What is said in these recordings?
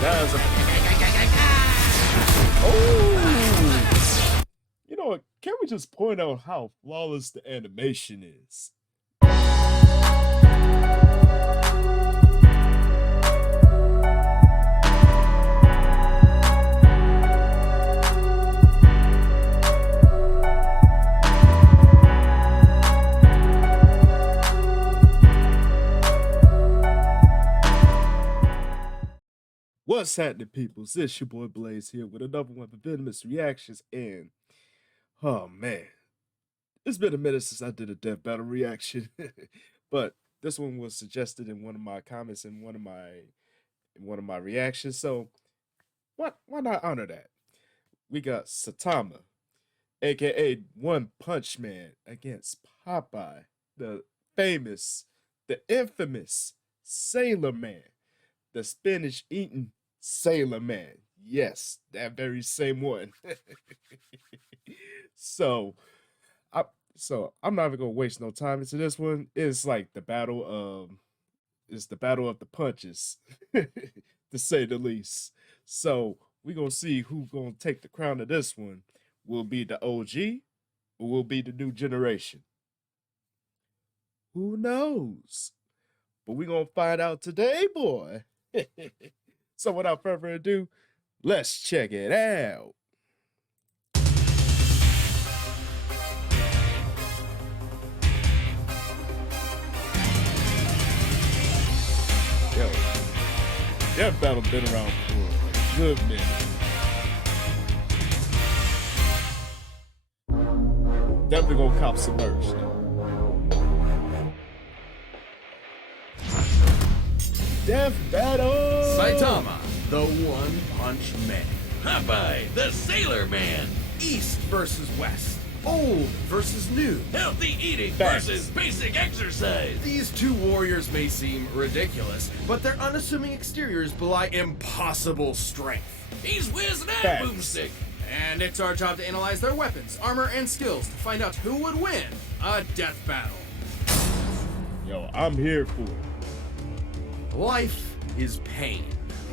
That's a... Oh! You know what? Can we just point out how flawless the animation is? What's happening, peoples? It's your boy Blaze here with another one of the Venomous reactions, and oh man, it's been a minute since I did a death battle reaction, but this one was suggested in one of my comments in one of my reactions. So why not honor that? We got Saitama, aka One Punch Man, against Popeye, the famous, the infamous Sailor Man, the spinach eating Sailor Man. Yes, that very same one. so I I'm not even gonna waste no time into this one. It's like the battle of the punches, to say the least. So we gonna see who gonna take the crown of this one. Will be the OG or will be the new generation? Who knows? But we gonna find out today, boy. So without further ado, let's check it out. Yo, that battle been around for a good minute. Definitely gonna cop some merch. Death battle! Saitama, the One Punch Man. Popeye, the Sailor Man. East versus West. Old versus new. Healthy eating Facts. versus basic exercise. These two warriors may seem ridiculous, but their unassuming exteriors belie impossible strength. He's whizzing that Facts. boomstick. And it's our job to analyze their weapons, armor, and skills to find out who would win a death battle. Yo, I'm here for it. Life is pain,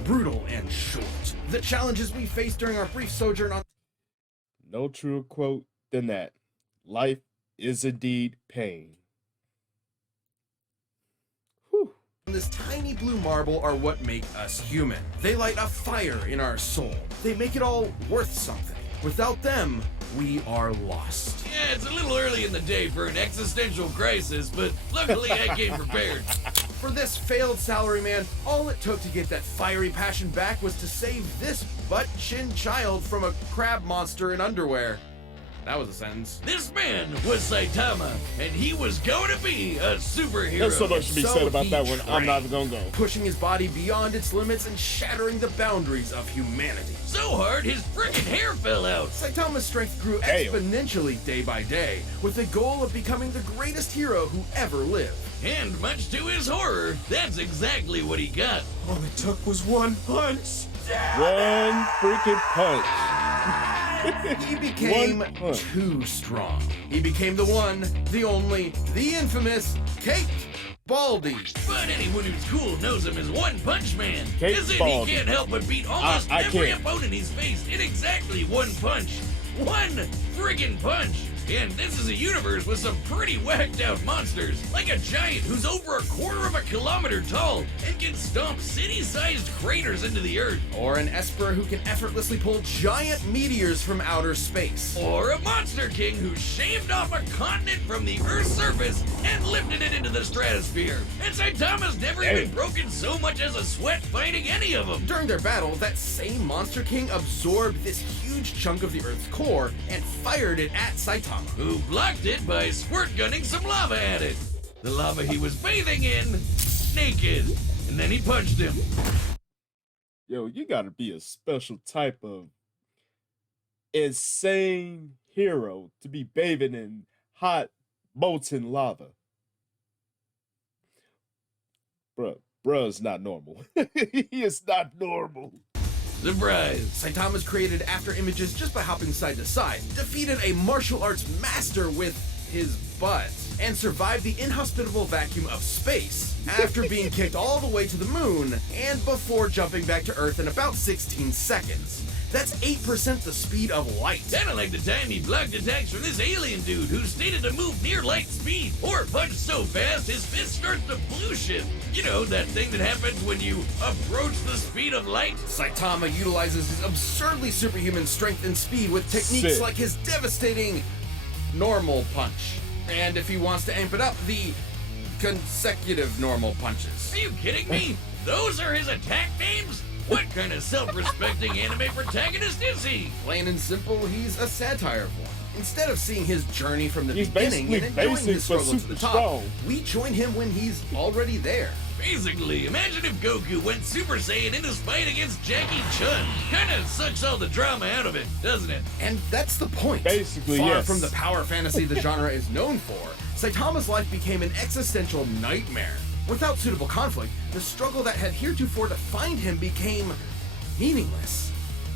brutal and short. The challenges we face during our brief sojourn on No truer quote than that. Life is indeed pain. Whew. this tiny blue marble are what make us human. They light a fire in our soul. They make it all worth something. Without them, we are lost. Yeah, it's a little early in the day for an existential crisis, but luckily I came prepared. For this failed salaryman, all it took to get that fiery passion back was to save this butt-chin child from a crab monster in underwear. That was a sentence. This man was Saitama, and he was going to be a superhero. There's so much to be So said about he that one. I'm not trained, even gonna go. pushing his body beyond its limits and shattering the boundaries of humanity. So hard his frickin' hair fell out. Saitama's strength grew Damn. exponentially day by day, with the goal of becoming the greatest hero who ever lived. And much to his horror, that's exactly what he got. All it took was one punch. One freaking punch. He became One punch. too strong. He became the one, the only, the infamous Cake Baldy. But anyone who's cool knows him as One Punch Man. Cake As in Baldy. he can't help but beat almost I every can't. opponent he's faced in exactly one punch. One friggin' punch. And this is a universe with some pretty whacked out monsters, like a giant who's over a quarter of a kilometer tall and can stomp city-sized craters into the earth. Or an Esper who can effortlessly pull giant meteors from outer space. Or a Monster King who shaved off a continent from the Earth's surface and lifted it into the stratosphere. And Saitama's never Hey. even broken so much as a sweat fighting any of them. During their battle, that same Monster King absorbed this huge chunk of the Earth's core and fired it at Saitama. Who blocked it by squirt gunning some lava at it. The lava he was bathing in, naked. And then he punched him. Yo, you gotta be a special type of insane hero to be bathing in hot, molten lava. Bruh's not normal. He is not normal. Surprise. Saitama's created after images just by hopping side to side, defeated a martial arts master with his butt. and survived the inhospitable vacuum of space after being kicked all the way to the moon and before jumping back to Earth in about 16 seconds. That's 8% the speed of light. Kinda like the time he blocked attacks from this alien dude who stated to move near light speed or punch so fast his fist starts to blue shift. You know, that thing that happens when you approach the speed of light? Saitama utilizes his absurdly superhuman strength and speed with techniques Sick. like his devastating normal punch. And if he wants to amp it up, the consecutive normal punches. Are you kidding me? Those are his attack names? What kind of self-respecting anime protagonist is he? Plain and simple, he's a satire of one. Instead of seeing his journey from the He's beginning and basically enjoying his basic, but struggle to the super top, strong. we join him when he's already there. Basically, imagine if Goku went Super Saiyan in his fight against Jackie Chun. Kinda sucks all the drama out of it, doesn't it? And that's the point. Basically, Far yes. from the power fantasy the genre is known for, Saitama's life became an existential nightmare. Without suitable conflict, the struggle that had heretofore defined him became meaningless.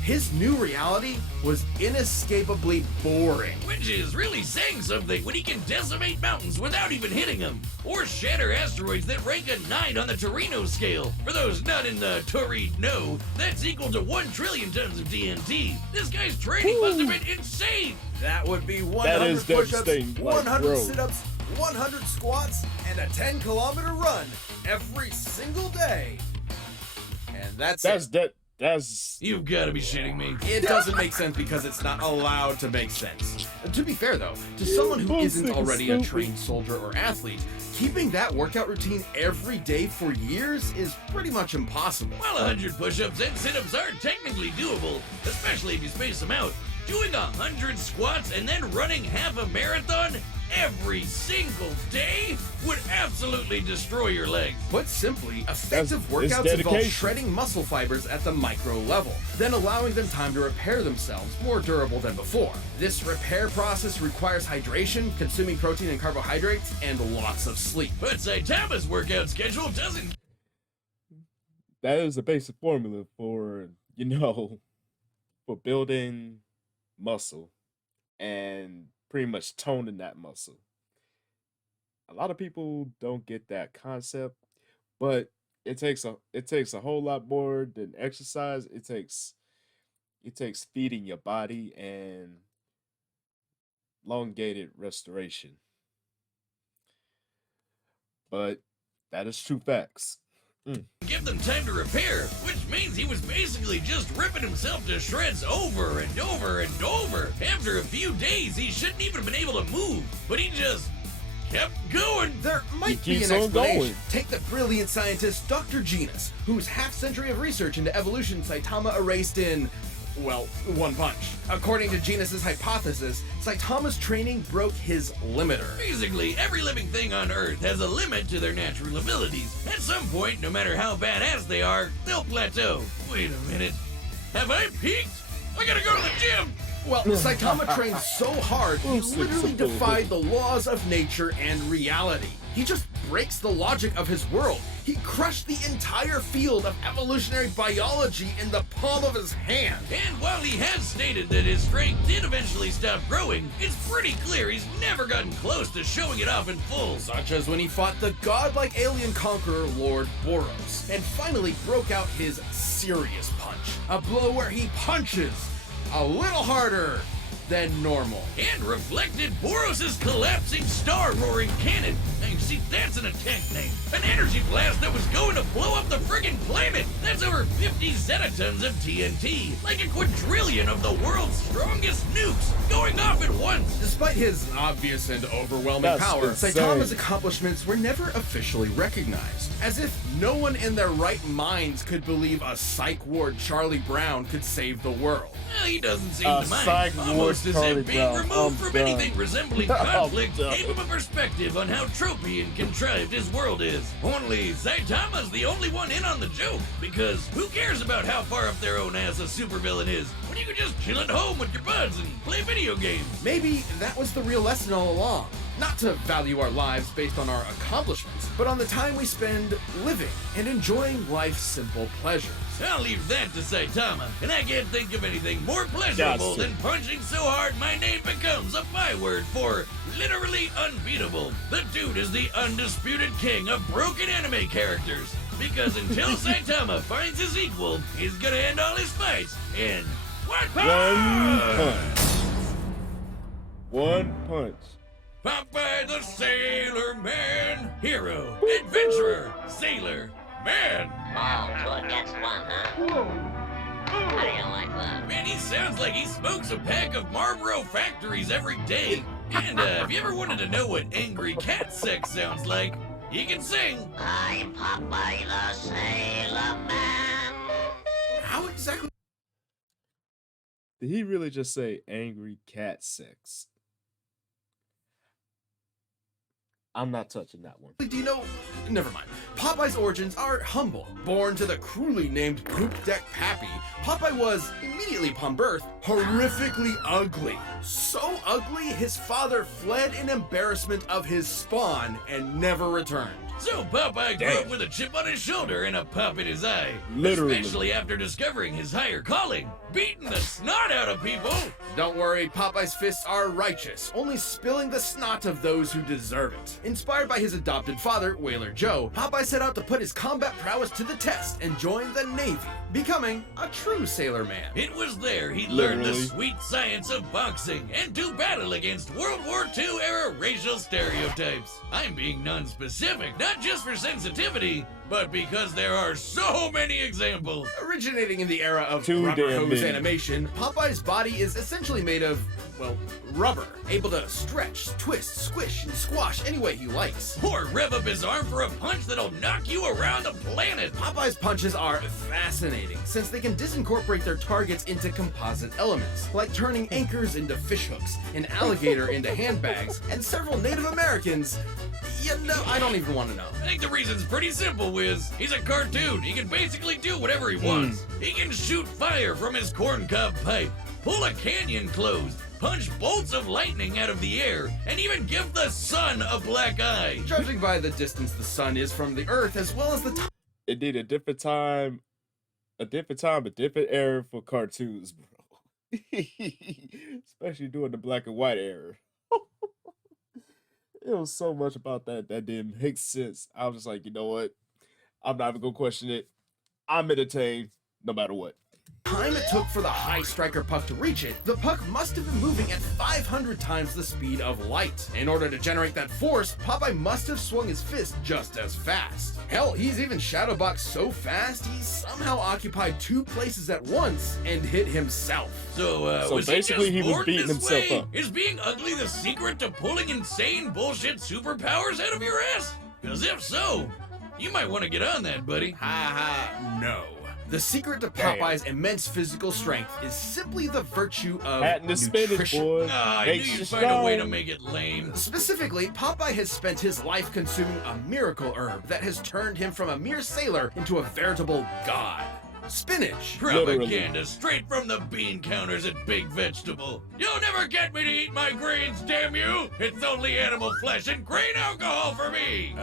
His new reality was inescapably boring. Which is really saying something when he can decimate mountains without even hitting them, or shatter asteroids that rank a 9 on the Torino scale. For those not in the Torino, that's equal to 1 trillion tons of TNT. This guy's training must have been insane. That would be That 100 is push-ups, devastating, like, 100 bro. sit-ups, 100 squats, and a 10-kilometer run every single day. And that's it. That's You've got to be shitting me. It doesn't make sense because it's not allowed to make sense. To be fair though, to someone who isn't bullshit, already a stupid. trained soldier or athlete, keeping that workout routine every day for years is pretty much impossible. While 100 push-ups and sit-ups are technically doable, especially if you space them out, doing 100 squats and then running half a marathon every single day would absolutely destroy your legs. Put simply, effective It's workouts involve dedication. shredding muscle fibers at the micro level, then allowing them time to repair themselves more durable than before. This repair process requires hydration, consuming protein and carbohydrates, and lots of sleep. But Saitama's workout schedule doesn't. that is the basic formula for, you know, for building muscle and pretty much toning that muscle. A lot of people don't get that concept, but it takes a whole lot more than exercise. It takes feeding your body and elongated restoration. But that is true facts. Give them time to repair, which means he was basically just ripping himself to shreds over and over and over. After a few days, he shouldn't even have been able to move, but he just kept going. There might be keeps an on explanation. going. Take the brilliant scientist Dr. Genus, whose half-century of research into evolution Saitama erased in, well, one punch. According to Genus's hypothesis, Saitama's training broke his limiter. Basically, every living thing on Earth has a limit to their natural abilities. At some point, no matter how badass they are, they'll plateau. Wait a minute. Have I peaked? I gotta go to the gym! Well, Saitama trained so hard, he Who's literally supposed to- defied the laws of nature and reality. He just breaks the logic of his world. He crushed the entire field of evolutionary biology in the palm of his hand. And while he has stated that his strength did eventually stop growing, it's pretty clear he's never gotten close to showing it off in full. Such as when he fought the godlike alien conqueror Lord Boros, and finally broke out his serious punch. A blow where he punches a little harder than normal. And reflected Boros' collapsing star-roaring cannon. Now you see, that's an attack name. An energy blast that was going to blow up the friggin' planet. That's over 50 zettatons of TNT. Like a quadrillion of the world's strongest nukes going off at once. Despite his obvious and overwhelming That's power, insane. Saitama's accomplishments were never officially recognized. As if no one in their right minds could believe a psych ward Charlie Brown could save the world. Well, he doesn't seem A to mind. psych ward Almost as Charlie if being Brown. removed I'm from done. anything resembling I'm conflict done. gave him a perspective on how tropey and contrived his world is. Only Saitama's the only one in on the joke, because who cares about how far up their own ass a supervillain is when you can just chill at home with your buds and play video games? Maybe that was the real lesson all along. not to value our lives based on our accomplishments, but on the time we spend living and enjoying life's simple pleasures. I'll leave that to Saitama, and I can't think of anything more pleasurable than punching so hard my name becomes a byword for literally unbeatable. The dude is the undisputed king of broken anime characters, because until Saitama finds his equal, he's gonna end all his fights in one punch! One punch. Popeye the Sailor Man, hero, adventurer, sailor, man. Oh, two against one, huh? How do you like that? Man, he sounds like he smokes a pack of Marlboro Factories every day. And if you ever wanted to know what angry cat sex sounds like, he can sing. I'm Popeye the Sailor Man. How exactly Did he really just say angry cat sex? I'm not touching that one. do you know? Never mind. Popeye's origins are humble. Born to the cruelly named Poop Deck Pappy, Popeye was, immediately upon birth, horrifically ugly. So ugly, his father fled in embarrassment of his spawn and never returned. So Popeye grew up with a chip on his shoulder and a pop in his eye. Literally. Especially after discovering his higher calling, beating the snot out of people. Don't worry, Popeye's fists are righteous, only spilling the snot of those who deserve it. Inspired by his adopted father, Whaler Joe, Popeye set out to put his combat prowess to the test and joined the Navy, becoming a true sailor man. It was there he learned the Literally. sweet science of boxing and do battle against World War II era racial stereotypes. I'm being non-specific, not just for sensitivity, but because there are so many examples. Originating in the era of Too rubber damn hose many. animation, Popeye's body is essentially made of, well, rubber, able to stretch, twist, squish, and squash any way he likes. Or rev up his arm for a punch that'll knock you around the planet. Popeye's punches are fascinating since they can disincorporate their targets into composite elements, like turning anchors into fishhooks, an alligator into handbags, and several Native Americans. You know, I don't even want to know. I think the reason's pretty simple, Wiz. He's a cartoon. He can basically do whatever he wants. He can shoot fire from his corncob pipe, pull a canyon closed, punch bolts of lightning out of the air, and even give the sun a black eye. Judging by the distance the sun is from the Earth, as well as the time Indeed, a different time, a different era for cartoons, bro. Especially during the black and white era. It was so much about that didn't make sense. I was just like, you know what? I'm not even gonna question it. I'm entertained no matter what. it took for the high striker puck to reach it, the puck must have been moving at 500 times the speed of light. In order to generate that force, Popeye must have swung his fist just as fast. Hell, he's even shadowboxed so fast, he somehow occupied 2 places at once and hit himself. So So was basically he, he just was born beating this himself way? up. Is being ugly the secret to pulling insane bullshit superpowers out of your ass? Because if so, you might want to get on that, buddy. Ha ha, no. The secret to Damn. Popeye's immense physical strength is simply the virtue of Hat in the spinach, nutrition. boy. I knew Makes you you'd find a way to strong. make it lame. Specifically, Popeye has spent his life consuming a miracle herb that has turned him from a mere sailor into a veritable god. Spinach. Propaganda straight from the bean counters at Big Vegetable. You'll never get me to eat my grains, damn you! It's only animal flesh and grain alcohol for me!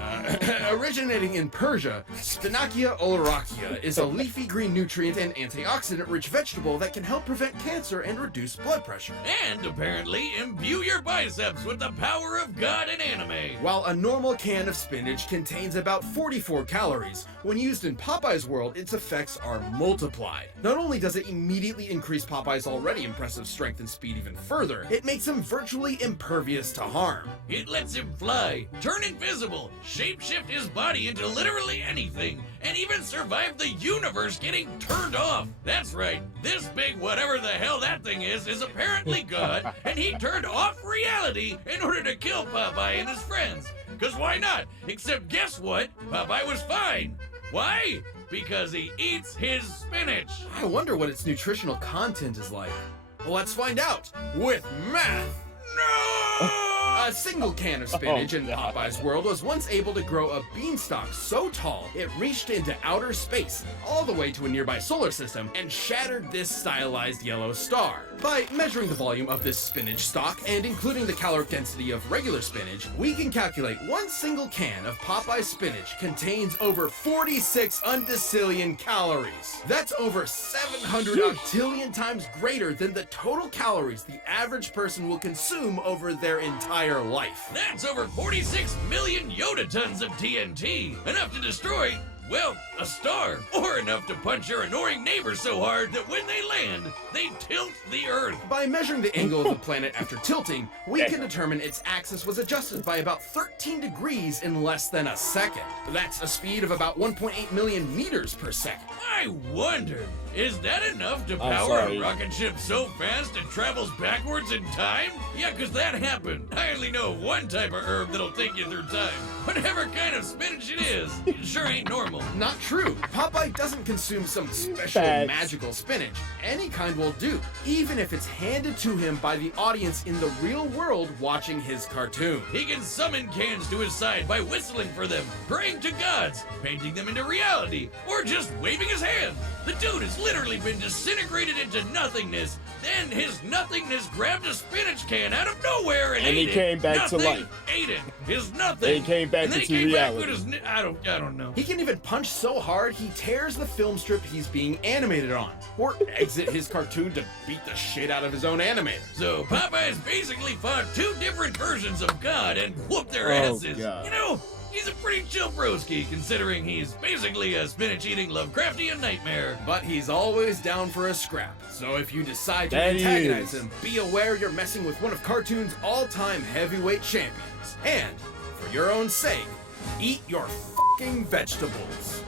Originating in Persia, Spinacia oleracea is a leafy green nutrient and antioxidant-rich vegetable that can help prevent cancer and reduce blood pressure. And apparently imbue your biceps with the power of God and anime. While a normal can of spinach contains about 44 calories, when used in Popeye's world, its effects are multiplied. Not only does it immediately increase Popeye's already impressive strength and speed even further, it makes him virtually impervious to harm. It lets him fly, turn invisible, shapeshift his body into literally anything, and even survive the universe getting turned off. That's right, this big whatever the hell that thing is apparently God, and he turned off reality in order to kill Popeye and his friends. Cause why not? Except guess what? Popeye was fine. Why? Because he eats his spinach. I wonder what its nutritional content is like. Let's find out with math. No! A single can of spinach in God. Popeye's world was once able to grow a beanstalk so tall it reached into outer space, all the way to a nearby solar system, and shattered this stylized yellow star. By measuring the volume of this spinach stock and including the caloric density of regular spinach, we can calculate one single can of Popeye spinach contains over 46 undecillion calories. That's over 700 octillion times greater than the total calories the average person will consume over their entire life. That's over 46 million Yoda tons of TNT. Enough to destroy, well, a star. Or enough to punch your annoying neighbor so hard that when they land, they tilt the Earth. By measuring the angle of the planet after tilting, we can determine its axis was adjusted by about 13 degrees in less than a second. That's a speed of about 1.8 million meters per second. I wonder, is that enough to power sorry. a rocket ship so fast it travels backwards in time? Yeah, 'cause that happened. I only know of one type of herb that'll take you through time. Whatever kind of spinach it is, it sure ain't normal. Not true. Popeye doesn't consume some special Facts. magical spinach. Any kind will do, even if it's handed to him by the audience in the real world watching his cartoon. He can summon cans to his side by whistling for them, praying to gods, painting them into reality, or just waving his hand. The dude has literally been disintegrated into nothingness. Then his nothingness grabbed a spinach can out of nowhere and And ate he it. came back to Nothing life. Ate it. His nothing. And he came back and then into he came back reality. with his I don't know. He can even punch so hard he tears the film strip he's being animated on, or exit his cartoon to beat the shit out of his own animator. So Popeye's basically fought two different versions of God and whooped their Oh, asses. God. You know, he's a pretty chill broski considering he's basically a spinach-eating Lovecraftian nightmare. But he's always down for a scrap. So if you decide to That he antagonize is. him, be aware you're messing with one of cartoon's all-time heavyweight champions. And, for your own sake, eat your fucking vegetables.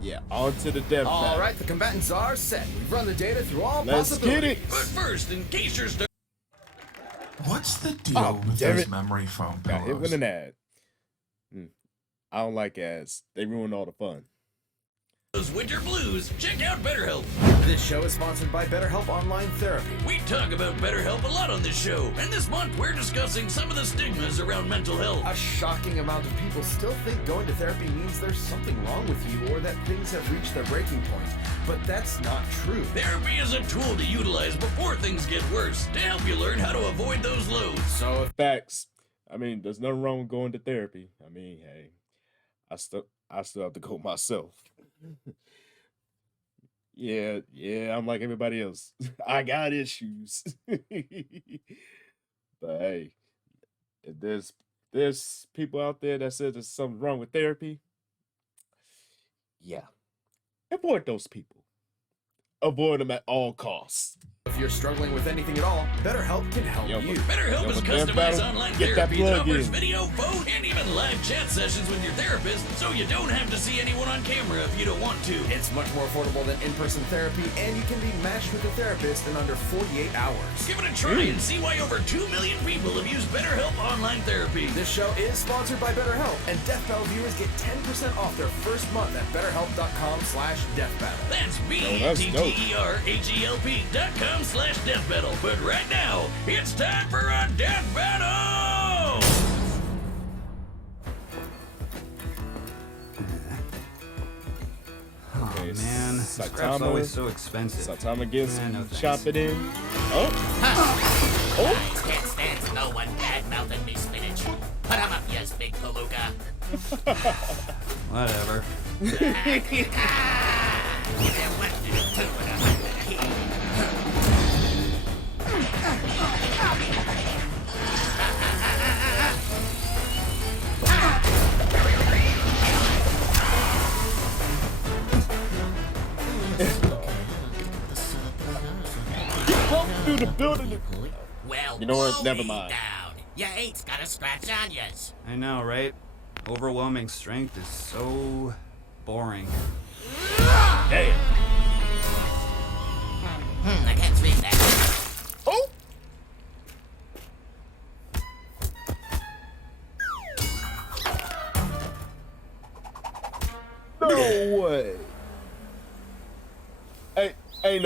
Yeah, on to the death All battle. right, the combatants are set. We've run the data through all Let's get possibilities. it. But first, in case you're still What's the deal Oh, with damn those it. memory foam Got hit with pillows? an ad. I don't like ads. They ruin all the fun. those winter blues, check out BetterHelp. This show is sponsored by BetterHelp Online Therapy. We talk about BetterHelp a lot on this show, and this month we're discussing some of the stigmas around mental health. A shocking amount of people still think going to therapy means there's something wrong with you or that things have reached their breaking point. But that's not true. Therapy is a tool to utilize before things get worse, to help you learn how to avoid those lows. So if Facts. I mean, there's nothing wrong with going to therapy. I mean, hey, I still have to go myself. Yeah, I'm like everybody else. I got issues. But hey, if there's people out there that said there's something wrong with therapy, yeah. Avoid those people. Avoid them at all costs. you're struggling with anything at all, BetterHelp can help Yo, you. BetterHelp Yo, is but Death customized Battle, online get that therapy that plug offers in. video, phone, and even live chat sessions with your therapist, so you don't have to see anyone on camera if you don't want to. It's much more affordable than in-person therapy, and you can be matched with a therapist in under 48 hours. Give it a try and see why over 2 million people have used BetterHelp online therapy. This show is sponsored by BetterHelp, and Death Battle viewers get 10% off their first month at BetterHelp.com/DeathBattle. That's that's dope. BetterHelp.com/deathbattle. But right now, it's time for a death battle! Okay, Man, scrap's Saitama. always so expensive. Saitama gets No thanks. chop it in. Oh, I can't stand no one bad mouthing me spinach. Put 'em up, yes, big palooka. Whatever. What to do with 'em? broke through the building. Well, You know what? whoa, Never me mind. Down. Ya ain't got a scratch on yas. I know, right? Overwhelming strength is so boring. Damn. I can't sleep that. Oh. No way. Ain't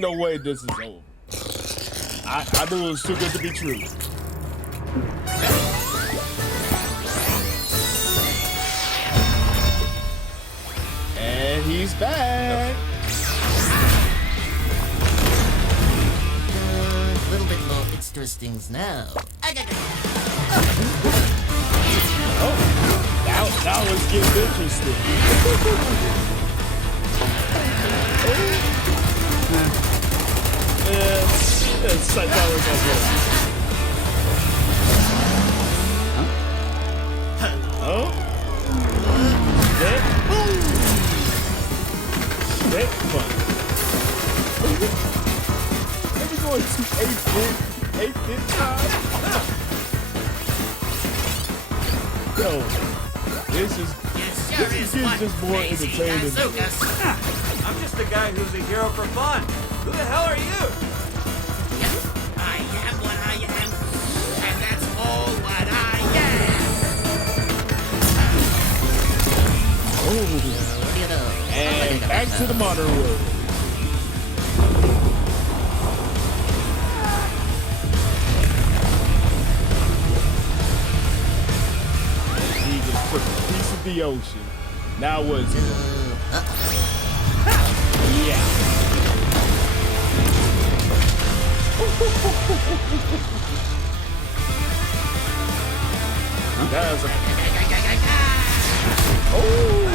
no way this is over. I knew it was too good to be true. And he's back. interesting now. Now it's getting interesting. Saitama's not good. Oh? That fun. Are we going to 8-bit time? Yo, this is just more entertaining. I'm just a guy who's a hero for fun. Who the hell are you? I am what I am, and that's all what I am. And back to the modern world. He just took a piece of the ocean. Now what's it? Yeah. That's a... Oh!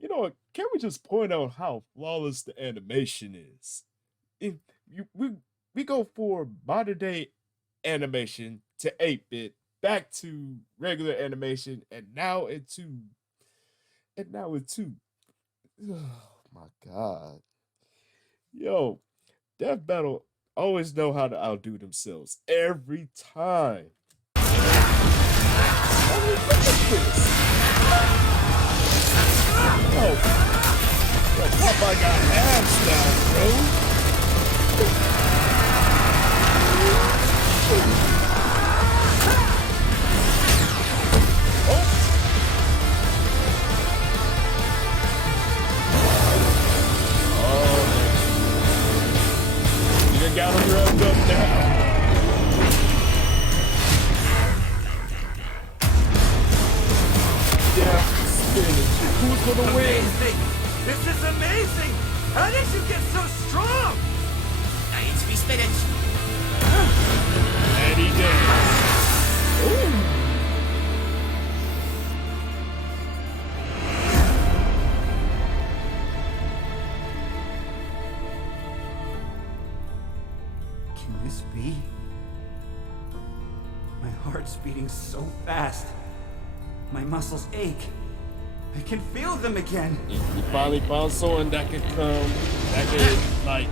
You know what? Can we just point out how flawless the animation is? We go for modern day animation to 8-bit, back to regular animation, and now it's oh my god. Yo, Death Battle always know how to outdo themselves every time. Oh, look at this. Yo, Popeye got abs now, bro. Got him revved up now. Yeah, spinach. Who's gonna win? Amazing! This is amazing! How did you get so strong? I need to be spinach. And he did. Ooh. Can this be? My heart's beating so fast. My muscles ache. I can feel them again. You finally found someone that could come, that could, like,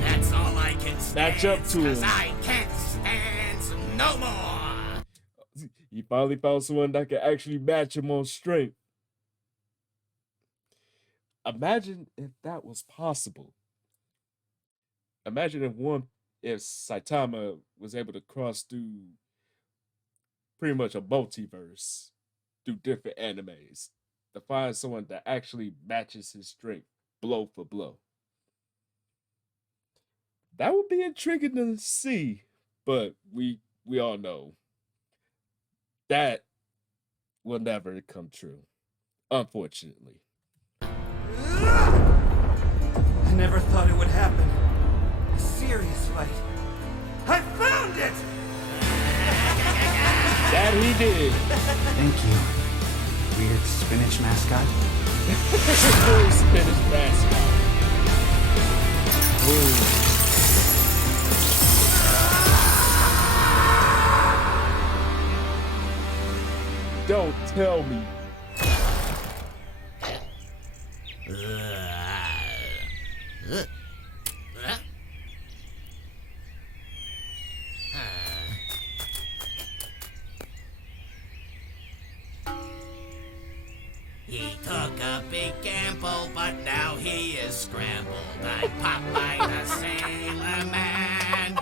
That's all I can stand. match up to him. 'Cause I can't stand no more. You finally found someone that could actually match him on strength. Imagine if that was possible. Imagine if Saitama was able to cross through pretty much a multiverse through different animes to find someone that actually matches his strength blow for blow. That would be intriguing to see, but we all know that will never come true, unfortunately. I never thought it would happen. A serious fight. I found it! That he did. Thank you, weird spinach mascot. Full spinach mascot. Ooh. Don't tell me. He took a big gamble, but now he is scrambled. I'm Popeye the Sailor Man.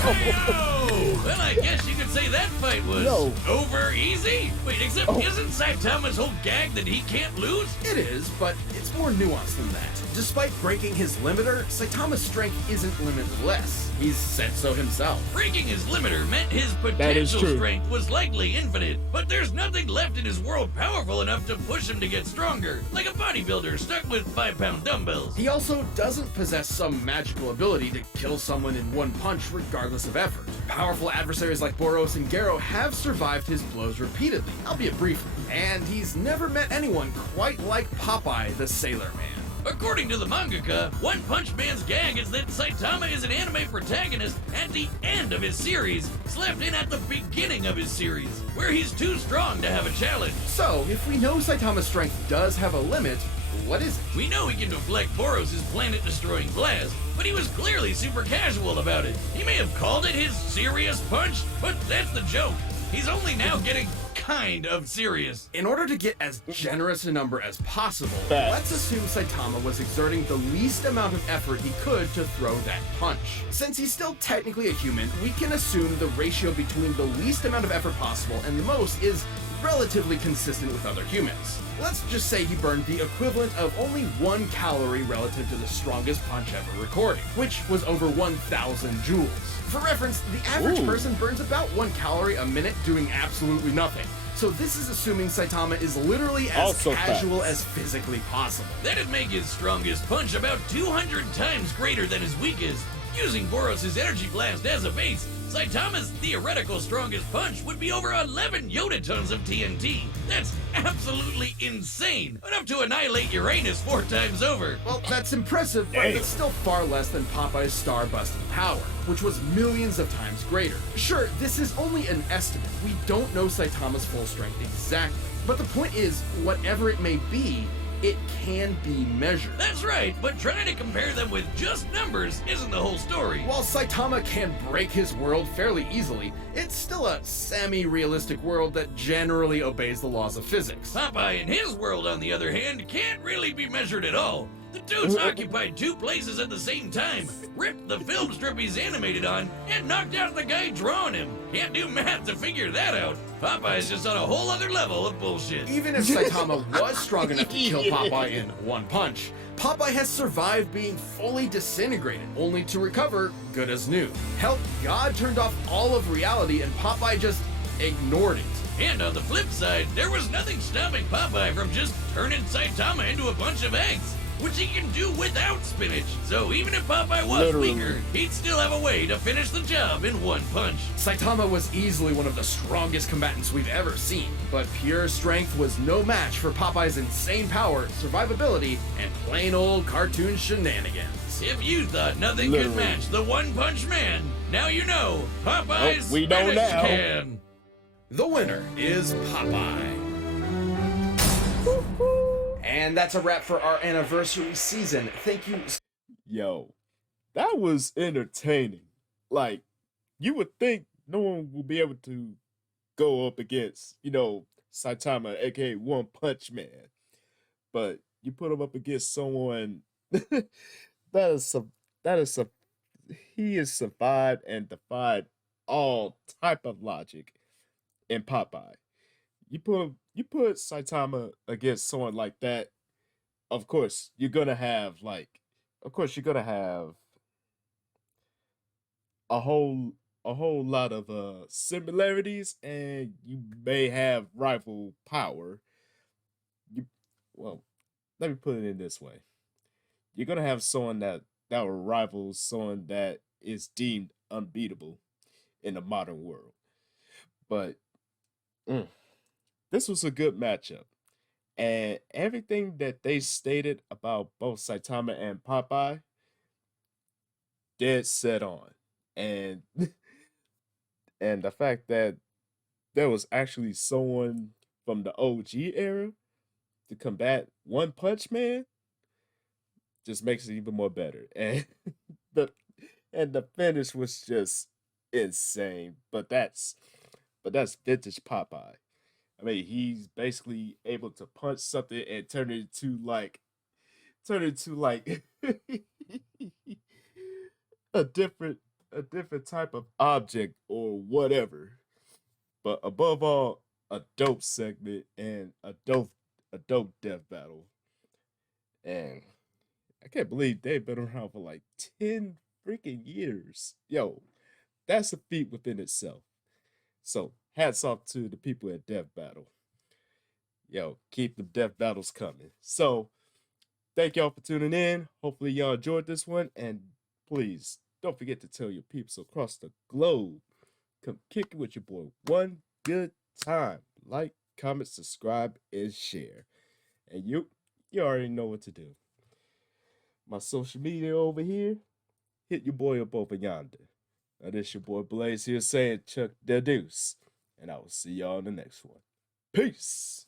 KO! Well, I guess you could say that fight was No. over easy. Wait, except isn't Saitama's whole gag that he can't lose? It is, but it's more nuanced than that. Despite breaking his limiter, Saitama's strength isn't limitless. He's said so himself. Breaking his limiter meant his That is potential true. strength was likely infinite, but there's nothing left in his world powerful enough to push him to get stronger, like a bodybuilder stuck with 5-pound dumbbells. He also doesn't possess some magical ability to kill someone in one punch regardless of effort. Powerful adversaries like Boros and Garo have survived his blows repeatedly, albeit briefly, and he's never met anyone quite like Popeye the Sailor Man. According to the mangaka, One Punch Man's gag is that Saitama is an anime protagonist at the end of his series, slapped in at the beginning of his series, where he's too strong to have a challenge. So, if we know Saitama's strength does have a limit, what is it? We know he can deflect Boros' planet-destroying blast, but he was clearly super casual about it. He may have called it his serious punch, but that's the joke. He's only now getting kind of serious. In order to get as generous a number as possible, Facts. let's assume Saitama was exerting the least amount of effort he could to throw that punch. Since he's still technically a human, we can assume the ratio between the least amount of effort possible and the most is relatively consistent with other humans. Let's just say he burned the equivalent of only 1 calorie relative to the strongest punch ever recorded, which was over 1,000 joules. For reference, the average Ooh. person burns about 1 calorie a minute doing absolutely nothing. So this is assuming Saitama is literally as Also casual facts. as physically possible. That'd make his strongest punch about 200 times greater than his weakest. Using Boros' energy blast as a base, Saitama's theoretical strongest punch would be over 11 yotatons of TNT. That's absolutely insane, enough to annihilate Uranus 4 times over. Well, that's impressive, but Dang. it's still far less than Popeye's star-busting power, which was millions of times greater. Sure, this is only an estimate. We don't know Saitama's full strength exactly. But the point is, whatever it may be, it can be measured. That's right, but trying to compare them with just numbers isn't the whole story. While Saitama can break his world fairly easily, it's still a semi-realistic world that generally obeys the laws of physics. Popeye in his world, on the other hand, can't really be measured at all. The dude's occupied 2 places at the same time, ripped the film strip he's animated on, and knocked out the guy drawing him. Can't do math to figure that out. Popeye's just on a whole other level of bullshit. Even if Saitama was strong enough to kill Popeye in 1 punch, Popeye has survived being fully disintegrated, only to recover good as new. Hell, God turned off all of reality and Popeye just ignored it. And on the flip side, there was nothing stopping Popeye from just turning Saitama into a bunch of eggs, which he can do without spinach. So even if Popeye was Literally. weaker, he'd still have a way to finish the job in 1 punch. Saitama was easily one of the strongest combatants we've ever seen, but pure strength was no match for Popeye's insane power, survivability, and plain old cartoon shenanigans. If you thought nothing Literally. could match the One Punch Man, now you know Popeye's Oh, we know spinach now. can. The winner is Popeye. And that's a wrap for our anniversary season. Thank you. Yo, that was entertaining. Like, you would think no one will be able to go up against, Saitama, aka One Punch Man. But you put him up against someone that he has survived and defied all type of logic in Popeye. You put Saitama against someone like that, of course, you're gonna have a whole lot of similarities, and you may have rival power. Well, let me put it in this way. You're gonna have someone that will rival someone that is deemed unbeatable in the modern world. But this was a good matchup. And everything that they stated about both Saitama and Popeye, dead set on. And and the fact that there was actually someone from the OG era to combat One Punch Man just makes it even more better. And the the finish was just insane. But that's vintage Popeye. I mean, he's basically able to punch something and turn it into like a different type of object or whatever. But above all, a dope segment and a dope death battle. And I can't believe they've been around for like 10 freaking years. Yo, that's a feat within itself. So hats off to the people at Death Battle. Yo, keep the death battles coming. So thank y'all for tuning in. Hopefully y'all enjoyed this one. And please don't forget to tell your peeps across the globe. Come kick it with your boy one good time. Like, comment, subscribe, and share. And you already know what to do. My social media over here, hit your boy up over yonder. Now this your boy Blaze here saying Chuck the Deuce. And I will see y'all in the next one. Peace.